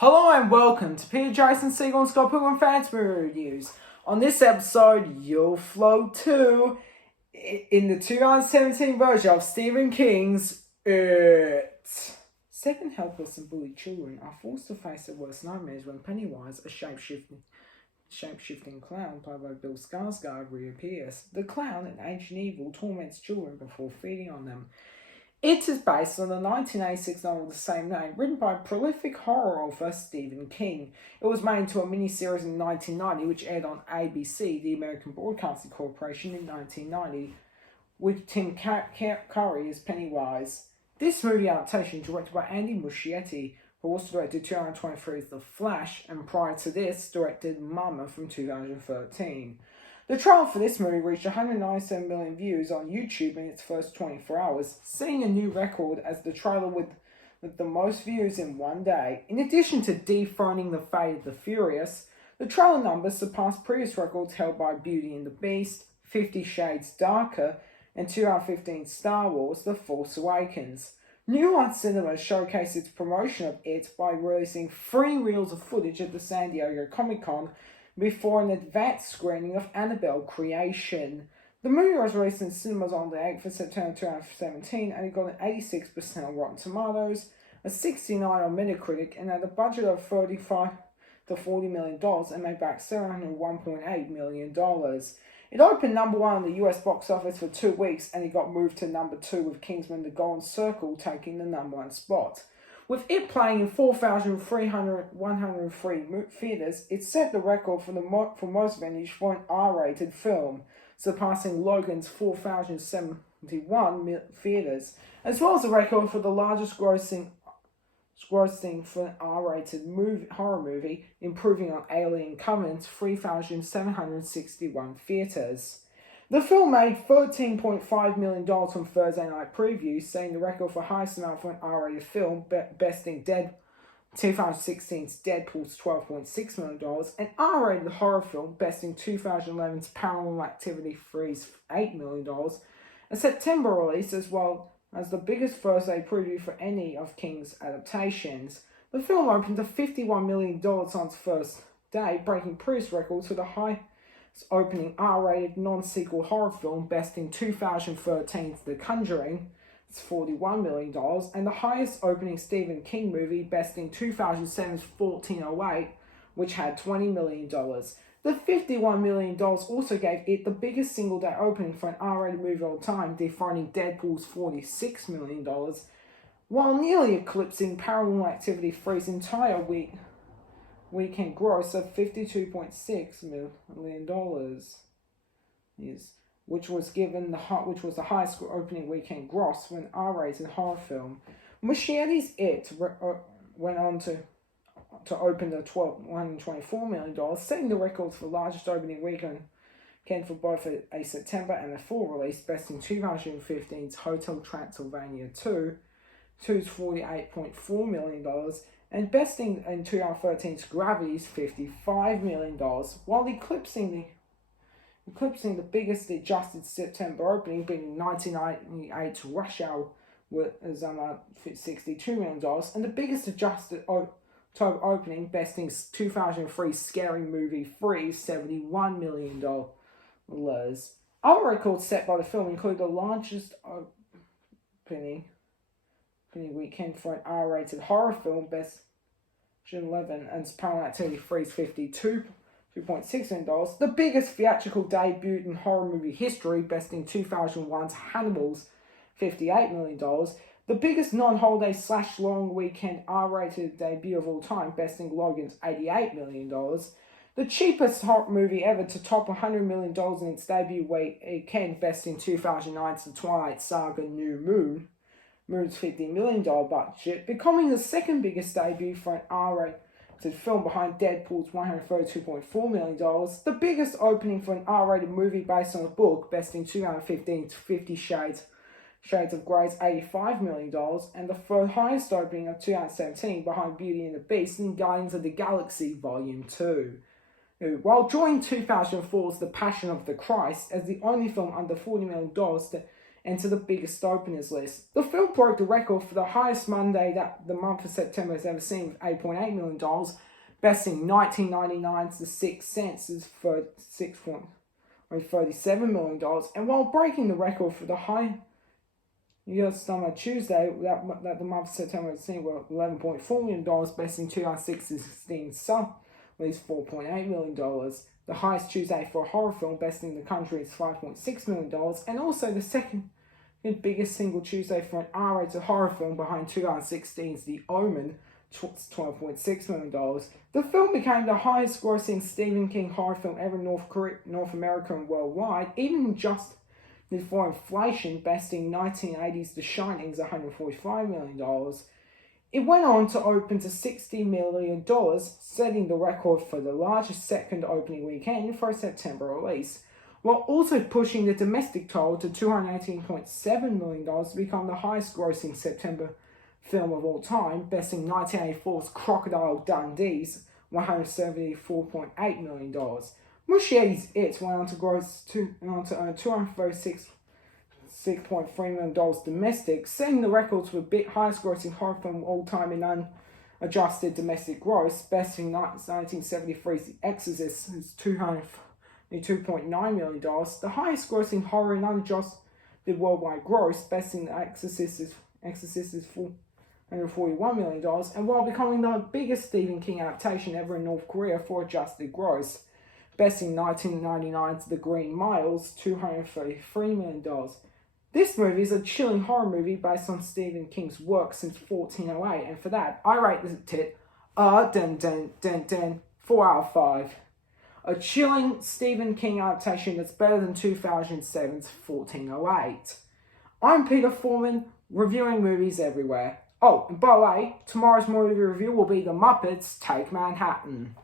Hello and welcome to Peter Jason Siegel and Scott Pilgrim Fans Movie Reviews. On this episode, you'll float to in the 2017 version of Stephen King's It. 7 helpless and bullied children are forced to face their worst nightmares when Pennywise, a shape-shifting clown played by Bill Skarsgard, reappears. The clown, an ancient evil, torments children before feeding on them. It is based on the 1986 novel of the same name, written by prolific horror author Stephen King. It was made into a miniseries in 1990, which aired on ABC, the American Broadcasting Corporation, in 1990, with Tim Cary as Pennywise. This movie adaptation, directed by Andy Muschietti, who also directed 2023's The Flash, and prior to this, directed Mama from 2013. The trailer for this movie reached 197 million views on YouTube in its first 24 hours, setting a new record as the trailer with the most views in one day. In addition to dethroning The Fate of the Furious, the trailer numbers surpassed previous records held by Beauty and the Beast, 50 Shades Darker, and 2015's Star Wars The Force Awakens. New Line Cinema showcased its promotion of it by releasing 3 reels of footage at the San Diego Comic-Con before an advanced screening of Annabelle Creation. The movie was released in cinemas on the 8th of September 2017 and it got an 86% on Rotten Tomatoes, a 69 on Metacritic, and had a budget of $35 to $40 million and made back $701.8 million. It opened number 1 on the US box office for 2 weeks and it got moved to number 2 with Kingsman: The Golden Circle taking the number 1 spot. With it playing in 4,103 theatres, it set the record for most venues for an R-rated film, surpassing Logan's 4,071 theatres, as well as a record for the largest grossing for an R-rated horror movie, improving on Alien Covenant's 3,761 theatres. The film made $13.5 million on Thursday night previews, setting the record for highest amount for an R-rated film, besting 2016's Deadpool's $12.6 million, and R-rated horror film, besting 2011's Paranormal Activity 3's $8 million, a September release as well as the biggest Thursday preview for any of King's adaptations. The film opened to $51 million on its first day, breaking previous records for the highest opening R-rated non-sequel horror film, besting 2013's The Conjuring, it's $41 million, and the highest opening Stephen King movie, besting 2007's 1408, which had $20 million. The $51 million also gave it the biggest single-day opening for an R-rated movie of all time, dethroning Deadpool's $46 million, while nearly eclipsing Paranormal Activity 3's entire weekend gross of $52.6 million, which was the highest opening weekend gross for an R-rated horror film. Muschietti's It went on to open to $124 million, setting the record for the largest opening weekend for both a September and a fall release, besting 2015's Hotel Transylvania 2's $48.4 million, and besting in 2013's Gravity's $55 million, while eclipsing the biggest adjusted September opening, being 1998's Rush Hour with $62 million, and the biggest adjusted October opening, besting 2003's Scary Movie 3's $71 million. Other records set by the film include the largest opening weekend for an R-rated horror film, best June 11, and Paranormal Activity 3's $52.6 million, the biggest theatrical debut in horror movie history, besting 2001's Hannibal's $58 million, the biggest non-holiday / long weekend R-rated debut of all time, besting Logan's $88 million, the cheapest horror movie ever to top $100 million in its debut weekend, besting 2009's The Twilight Saga: New Moon's $50 million budget, becoming the second biggest debut for an R-rated film behind Deadpool's $132.4 million, the biggest opening for an R-rated movie based on a book, besting 2015's 50 Shades of Grey's $85 million, and the third highest opening of 2017 behind Beauty and the Beast and Guardians of the Galaxy Volume 2. While drawing 2004's The Passion of the Christ as the only film under $40 million to enter the biggest openers list. The film broke the record for the highest Monday that the month of September has ever seen, with $8.8 million, besting 1999's The Sixth Sense for $37 million, and while breaking the record for the high US summer Tuesday that the month of September has seen, were $11.4 million, besting 2016's Sub, with $4.8 million. The highest Tuesday for a horror film, besting the country, is $5.6 million, and also the second biggest single Tuesday for an R-rated horror film, behind 2016's The Omen, $12.6 million. The film became the highest grossing Stephen King horror film ever in North America and worldwide, even just before inflation, besting 1980's The Shining's $145 million. It went on to open to $60 million, setting the record for the largest second opening weekend for a September release, while also pushing the domestic total to $218.7 million to become the highest grossing September film of all time, besting 1984's Crocodile Dundee's $174.8 million. Muschietti's It went on to earn $236.3 million domestic, setting the record for the highest grossing horror film of all time in unadjusted domestic gross, besting 1973's The Exorcist, who's $202.9 million, the highest grossing horror in unadjusted worldwide gross, besting The Exorcist is $141 million, and while becoming the biggest Stephen King adaptation ever in North Korea for adjusted gross, besting 1999's The Green Mile's $233 million. This movie is a chilling horror movie based on Stephen King's work since 1408, and for that, I rate it 4 out of 5. A chilling Stephen King adaptation that's better than 2007's 1408. I'm Peter Foreman, reviewing movies everywhere. Oh, and by the way, tomorrow's movie review will be The Muppets Take Manhattan.